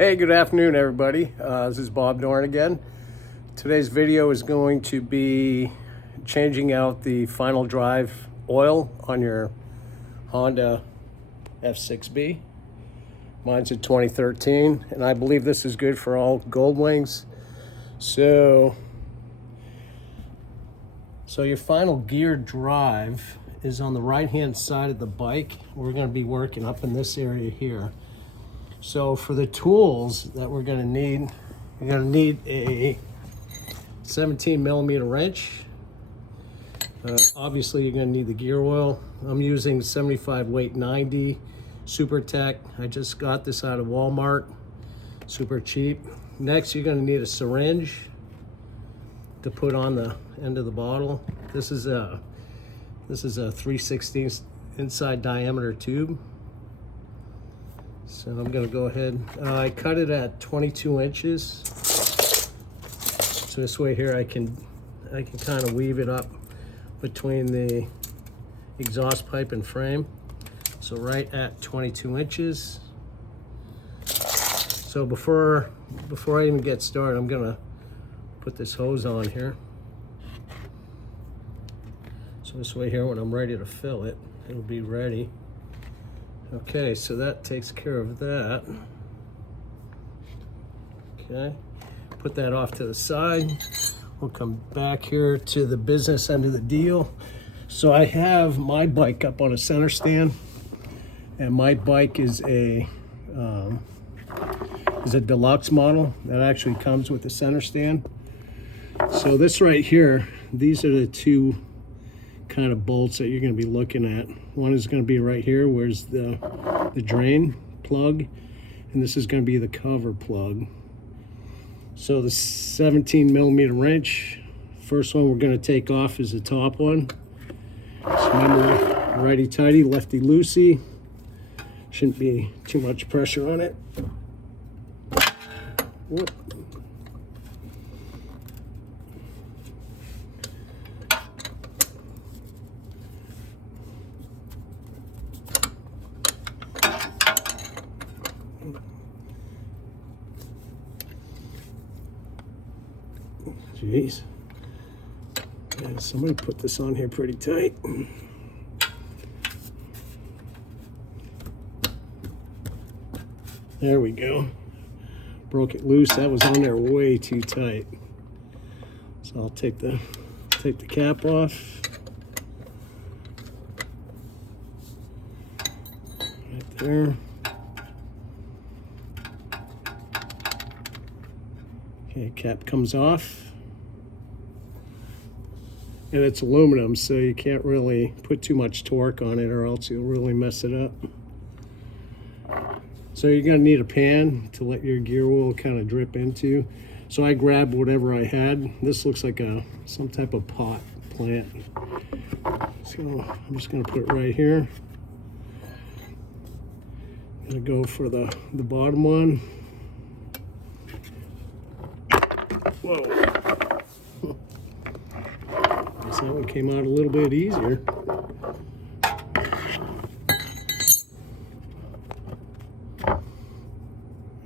Hey, good afternoon, everybody. This is Bob Dorn again. Today's video is going to be changing out the final drive oil on your Honda F6B. Mine's a 2013, and I believe this is good for all Goldwings. So your final gear drive is on the right-hand side of the bike. We're going to be working up in this area here. So for the tools that we're going to need, you're going to need a 17 millimeter wrench. Obviously, you're going to need the gear oil. I'm using 75 weight 90 Super Tech. I just got this out of Walmart, super cheap. Next, you're going to need a syringe to put on the end of the bottle. This is a 3/16 inside diameter tube. So I'm going to go ahead. I cut it at 22 inches. So this way here I can kind of weave it up between the exhaust pipe and frame. So right at 22 inches. So before I even get started, I'm going to put this hose on here. So this way here, when I'm ready to fill it, it'll be ready. Okay, so that takes care of that. Okay, put that off to the side. We'll come back here to the business end of the deal. So I have my bike up on a center stand, and my bike is a deluxe model that actually comes with the center stand. So this right here, these are the two kind of bolts that you're going to be looking at. One is going to be right here, where's the drain plug, and this is going to be the cover plug. So the 17 millimeter wrench, first one we're going to take off is the top one. So remember, righty tighty, lefty loosey. Shouldn't be too much pressure on it. Whoop. Jeez. Yeah, somebody put this on here pretty tight. There we go. Broke it loose. That was on there way too tight. So I'll take the cap off. Right there. Okay, cap comes off. And it's aluminum, so you can't really put too much torque on it or else you'll really mess it up. So you're gonna need a pan to let your gear oil kind of drip into. So I grabbed whatever I had. This looks like some type of pot plant. So I'm just gonna put it right here. Gonna go for the bottom one. Whoa. Guess that one came out a little bit easier.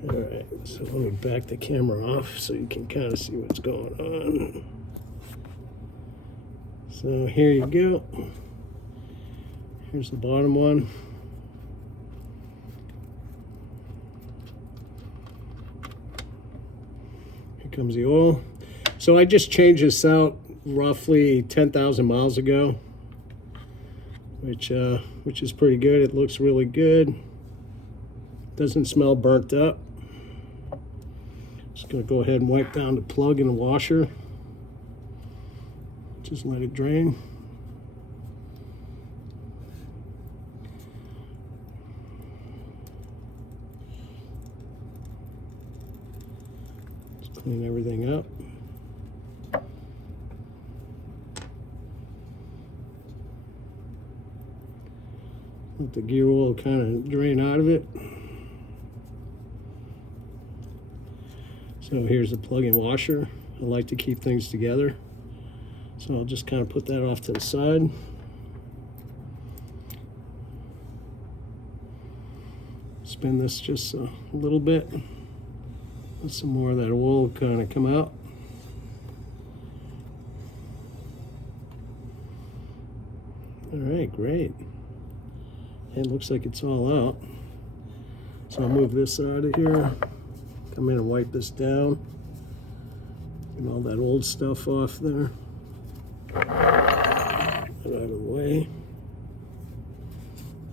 Alright, so let me back the camera off so you can kind of see what's going on. So here you go. Here's the bottom one. Here comes the oil. So I just changed this out roughly 10,000 miles ago, which is pretty good. It looks really good. Doesn't smell burnt up. Just gonna go ahead and wipe down the plug and the washer. Just let it drain. Just clean everything up. Let the gear oil kind of drain out of it. So here's the plug and washer. I like to keep things together. So I'll just kind of put that off to the side. Spin this just a little bit. Let some more of that oil kind of come out. All right, great. It looks like it's all out. So I'll move this out of here. Come in and wipe this down. Get all that old stuff off there. Get out of the way.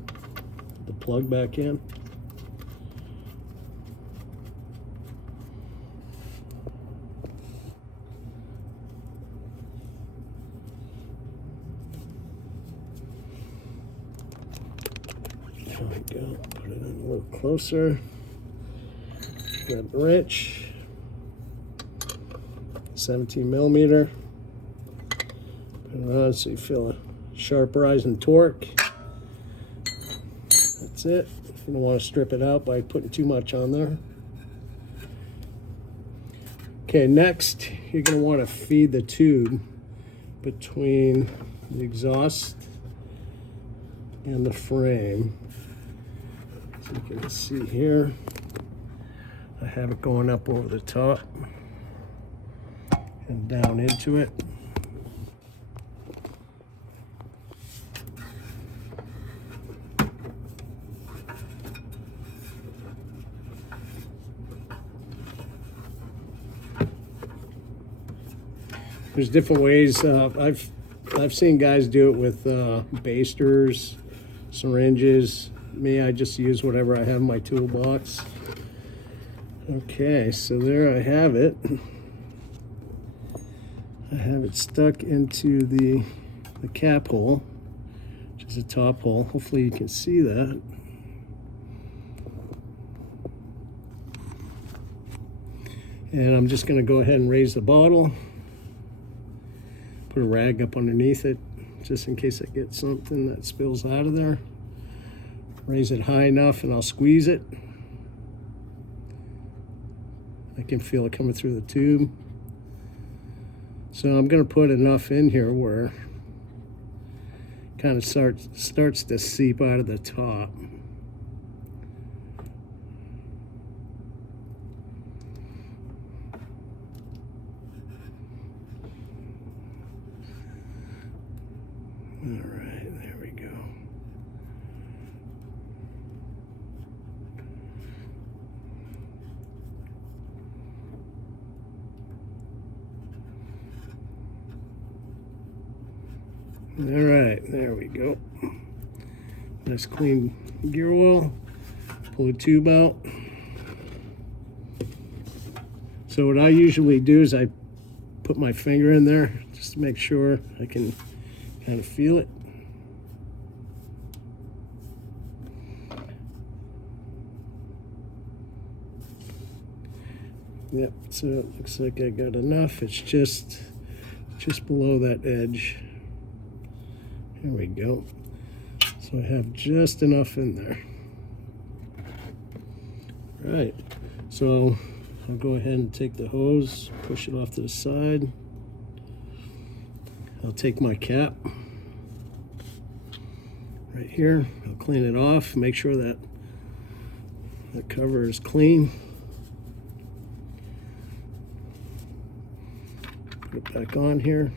Put the plug back in. There we go. Put it in a little closer. Grab the wrench. 17 millimeter. Put it on so you feel a sharp rise in torque. That's it. You don't want to strip it out by putting too much on there. Okay, next you're going to want to feed the tube between the exhaust and the frame. So you can see here, I have it going up over the top and down into it. There's different ways. I've seen guys do it with basters, syringes. Me, I just use whatever I have in my toolbox. Okay, so there I have it. I have it stuck into the cap hole, which is a top hole. Hopefully you can see that. And I'm just going to go ahead and raise the bottle. Put a rag up underneath it, just in case I get something that spills out of there. Raise it high enough and I'll squeeze it. I can feel it coming through the tube. So I'm going to put enough in here where it kind of starts to seep out of the top. All right, there we go. All right, there we go. Nice clean gear oil. Pull the tube out. So what I usually do is I put my finger in there just to make sure I can kind of feel it. Yep, so it looks like I got enough. It's just below that edge. There we go. So I have just enough in there. Right, so I'll go ahead and take the hose, push it off to the side. I'll take my cap right here. I'll clean it off, make sure that the cover is clean. Put it back on here.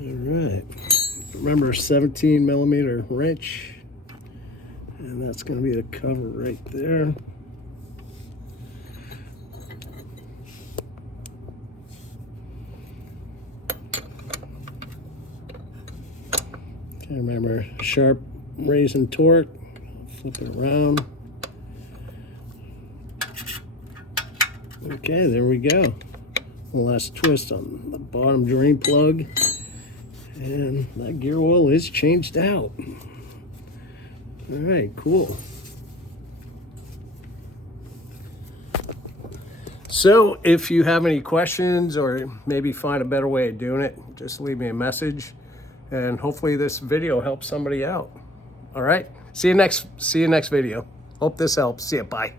All right. Remember, 17 millimeter wrench. And that's going to be the cover right there. Okay, remember, sharp raising torque. Flip it around. Okay, there we go. One last twist on the bottom drain plug. And that gear oil is changed out. All right, cool. So if you have any questions or maybe find a better way of doing it, just leave me a message and hopefully this video helps somebody out. All right, see you next video. Hope this helps. See ya, bye.